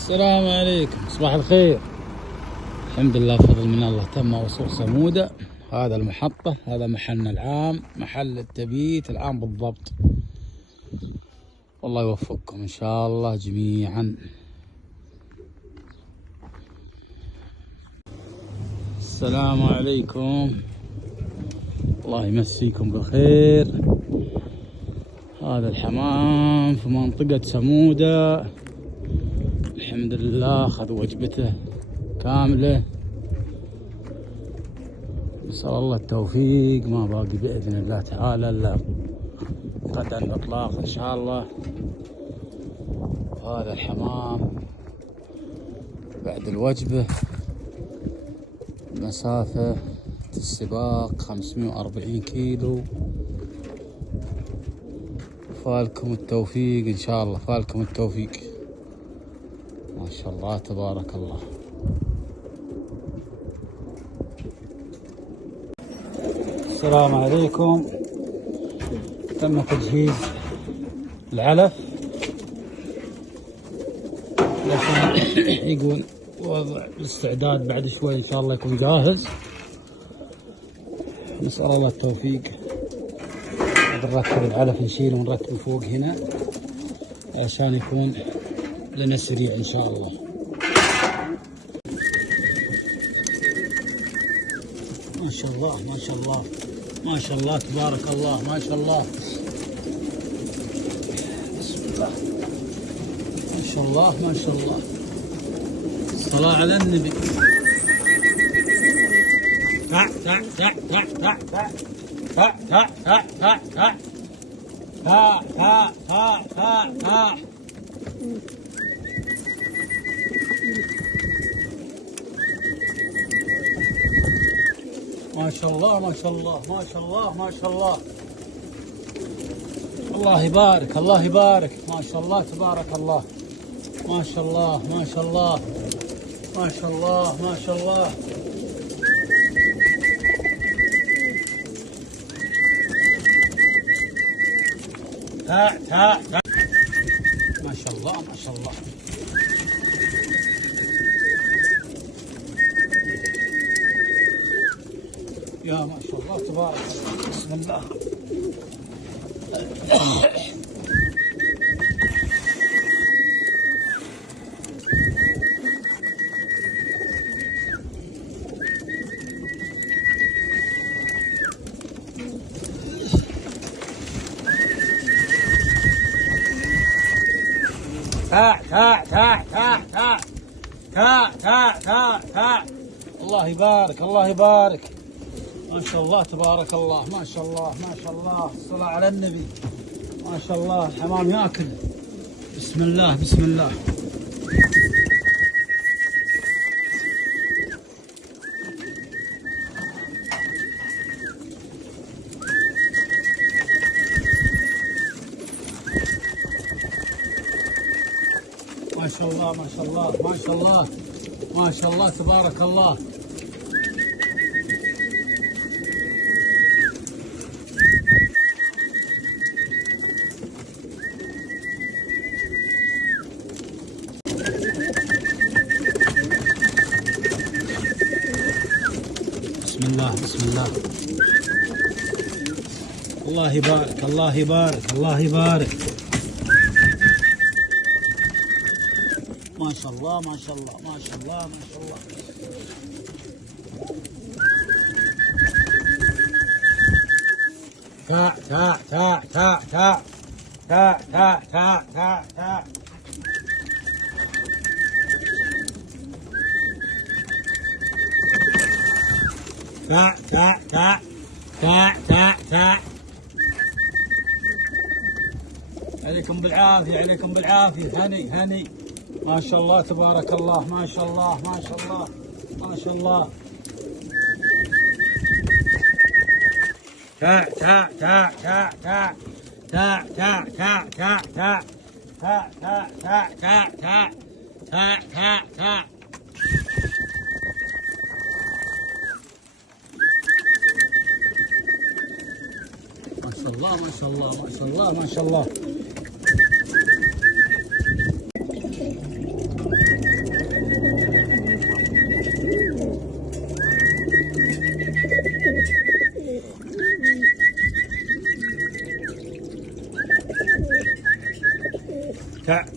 السلام عليكم، صباح الخير. الحمد لله فضل من الله تم وصول صمودة. هذا المحطة، هذا محلنا العام، محل التبييت العام بالضبط. والله يوفقكم إن شاء الله جميعا. السلام عليكم، الله يمسيكم بالخير. هذا الحمام في منطقة صمودة، الحمد لله أخذ وجبته كاملة. نسأل الله التوفيق، ما باقي بإذن الله تعالى إلا غدا الإطلاق إن شاء الله. وهذا الحمام بعد الوجبة، مسافة السباق 540 كيلو. فالكم التوفيق إن شاء الله، فالكم التوفيق. ما شاء الله تبارك الله. السلام عليكم. تم تجهيز العلف يقول وضع الاستعداد، بعد شوي ان شاء الله يكون جاهز. نسأل الله التوفيق. نركب العلف، نشيله ونركبه فوق هنا عشان يكون لنا سريع ان شاء الله. ما شاء الله ما شاء الله ما شاء الله تبارك الله، ما شاء الله. بسم الله، ما شاء الله ما شاء الله. الصلاة على النبي. تع تع تع تع تع تع تع تع تع تع تع تع تع تع تع تع. ما شاء الله ما شاء الله ما شاء الله ما شاء الله. الله يبارك الله يبارك، ما شاء الله تبارك الله. ما شاء الله ما شاء الله ما شاء الله ما شاء الله. ها ها ها. ما شاء الله ما شاء الله. يا ما شاء الله تبارك الله. بسم الله. تاع تاع تاع تاع تاع تاع تاع تاع تاع. الله يبارك الله يبارك. ما شاء الله تبارك الله، ما شاء الله ما شاء الله. الصلاة على النبي. ما شاء الله الحمام ياكل. بسم الله بسم الله. ما شاء الله ما شاء الله ما شاء الله ما شاء الله تبارك الله. بسم الله بسم الله. الله يبارك الله يبارك الله يبارك. ما شاء الله ما شاء الله ما شاء الله ما شاء الله. تاع تاع تاع تاع تاع تاع تاع تاع تاع تاع. تاع تاع تاع تاع تاع تاع. عليكم بالعافية عليكم بالعافية. هني هني. ما شاء الله تبارك الله، ما شاء الله ما شاء الله ما شاء الله. تاع تاع تاع تاع تاع تاع تاع تاع تاع تاع تاع تاع تاع تاع تاع تاع تاع تاع. ما شاء الله ما شاء الله ما شاء الله ما شاء الله.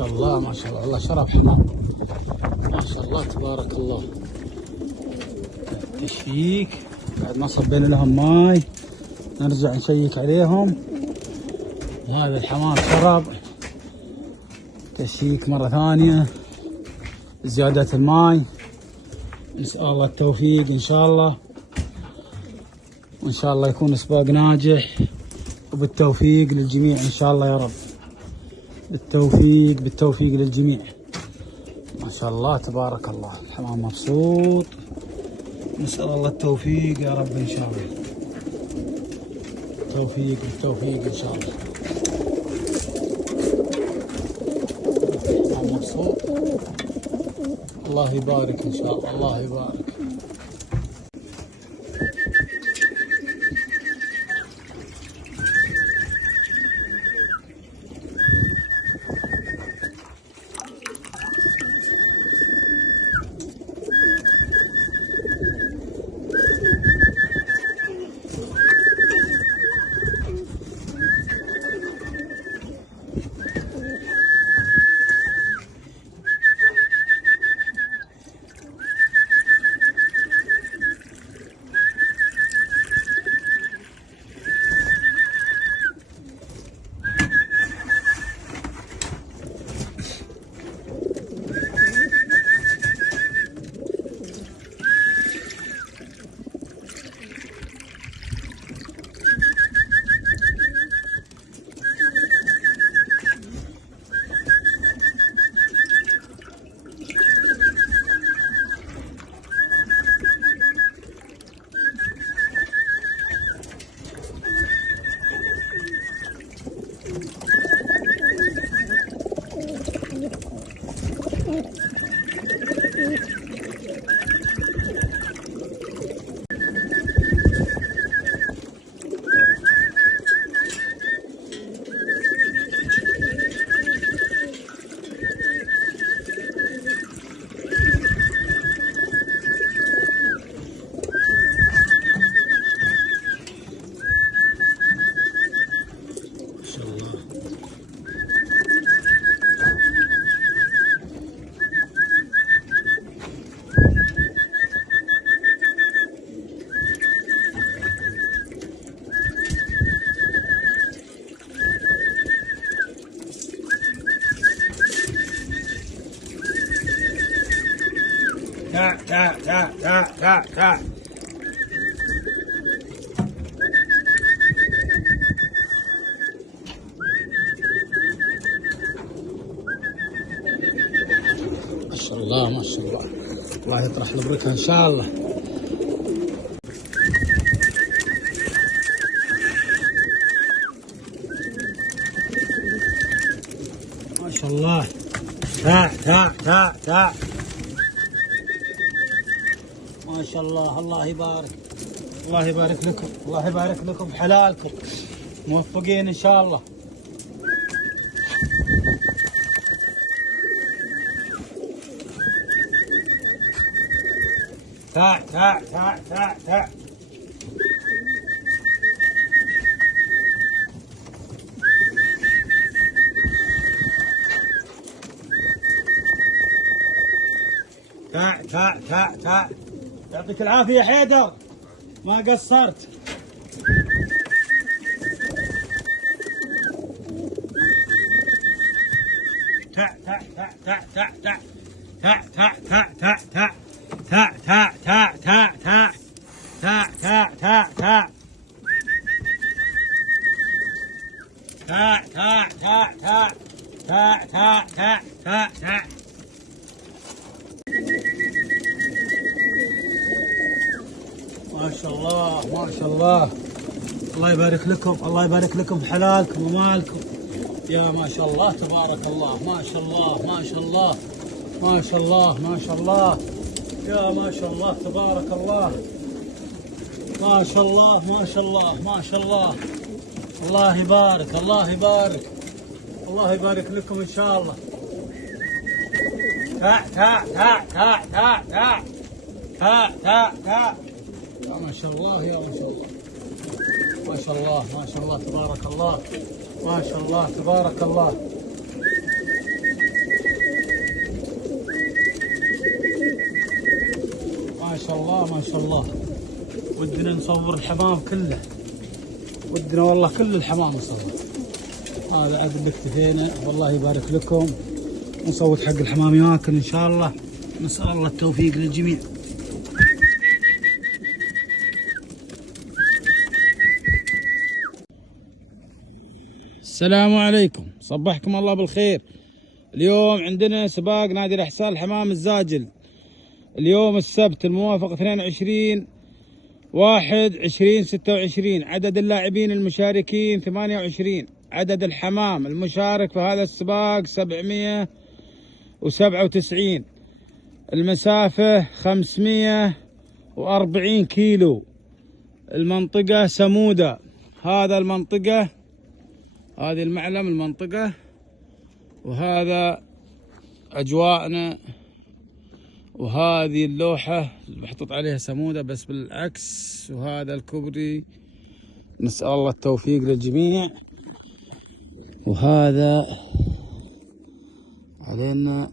شاء الله ما شاء الله. والله شرف حمام ما شاء الله تبارك الله. تشيك بعد ما صبينا لهم ماي نرجع نشيك عليهم. وهذا الحمام شرب تشيك مرة ثانية زيادة الماي. نسأل الله التوفيق إن شاء الله، وإن شاء الله يكون سباق ناجح وبالتوفيق للجميع إن شاء الله يا رب. بالتوفيق للجميع ما شاء الله تبارك الله. الحمام مبسوط، نسأل الله التوفيق يا رب إن شاء الله. بالتوفيق إن شاء الله. الحمام مبسوط، الله يبارك إن شاء الله. الله يبارك. تعال ما شاء الله ما شاء الله. الله يطرح البركة إن شاء الله. ما شاء الله. تعال ما شاء الله. الله يبارك. الله يبارك لكم. الله يبارك لكم بحلالكم، موفقين إن شاء الله. تعال تعال. يعطيك العافية يا حيدر، ما قصرت. ما شاء الله ما شاء الله. الله يبارك لكم. الله يبارك لكم بحلالكم ومالكم. يا ما شاء الله تبارك الله. ما شاء الله ما شاء الله ما شاء الله ما شاء الله. يا ما شاء الله تبارك الله. ما شاء الله ما شاء الله ما شاء الله. الله يبارك. الله يبارك. الله يبارك لكم إن شاء الله. يا ما شاء الله يا ما شاء الله. ما شاء الله ما شاء الله تبارك الله. ما شاء الله تبارك الله. ما شاء الله. ودنا نصور الحمام كله، ودنا والله كل الحمام نصور. هذا عاد اللي اكتفينا، والله يبارك لكم. نصوت حق الحمام ياكل ان شاء الله. نسأل الله التوفيق للجميع. السلام عليكم، صبحكم الله بالخير. اليوم عندنا سباق نادي الإحصاء الحمام الزاجل. اليوم السبت الموافق 22/1/2026. عدد اللاعبين المشاركين 28. عدد الحمام المشارك في هذا السباق 797. المسافة 540 كيلو. المنطقة سمودة. هذا المنطقة، هذه المعلم المنطقة، وهذا أجواءنا، وهذه اللوحة محطوط عليها سمودة بس بالعكس، وهذا الكوبري. نسأل الله التوفيق للجميع. وهذا علينا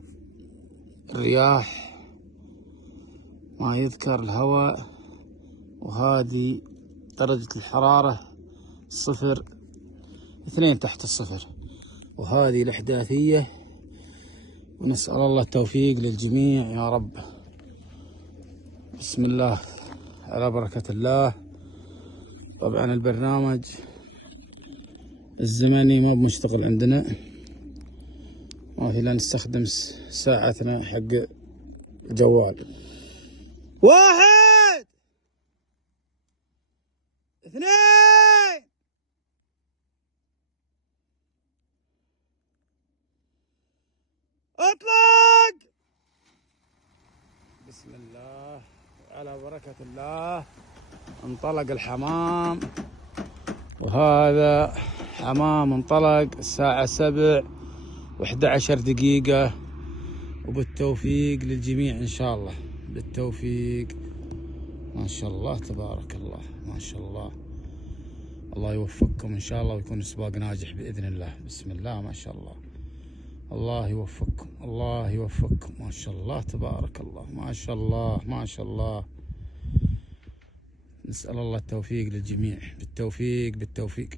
الرياح ما يذكر، الهواء. وهذه درجة الحرارة 2 تحت الصفر. وهذه الإحداثية. ونسأل الله التوفيق للجميع يا رب. بسم الله على بركة الله. طبعا البرنامج الزمني ما بمشتغل عندنا، ما في، لا نستخدم ساعتنا حق الجوال. 1 2 اطلق. بسم الله على بركة الله. انطلق الحمام. وهذا حمام انطلق الساعة 7:11. وبالتوفيق للجميع إن شاء الله، بالتوفيق. ما شاء الله تبارك الله، ما شاء الله. الله يوفقكم إن شاء الله، ويكون سباق ناجح بإذن الله. بسم الله ما شاء الله. الله يوفقكم، الله يوفقكم. ما شاء الله تبارك الله، ما شاء الله، ما شاء الله. نسأل الله التوفيق للجميع، بالتوفيق بالتوفيق.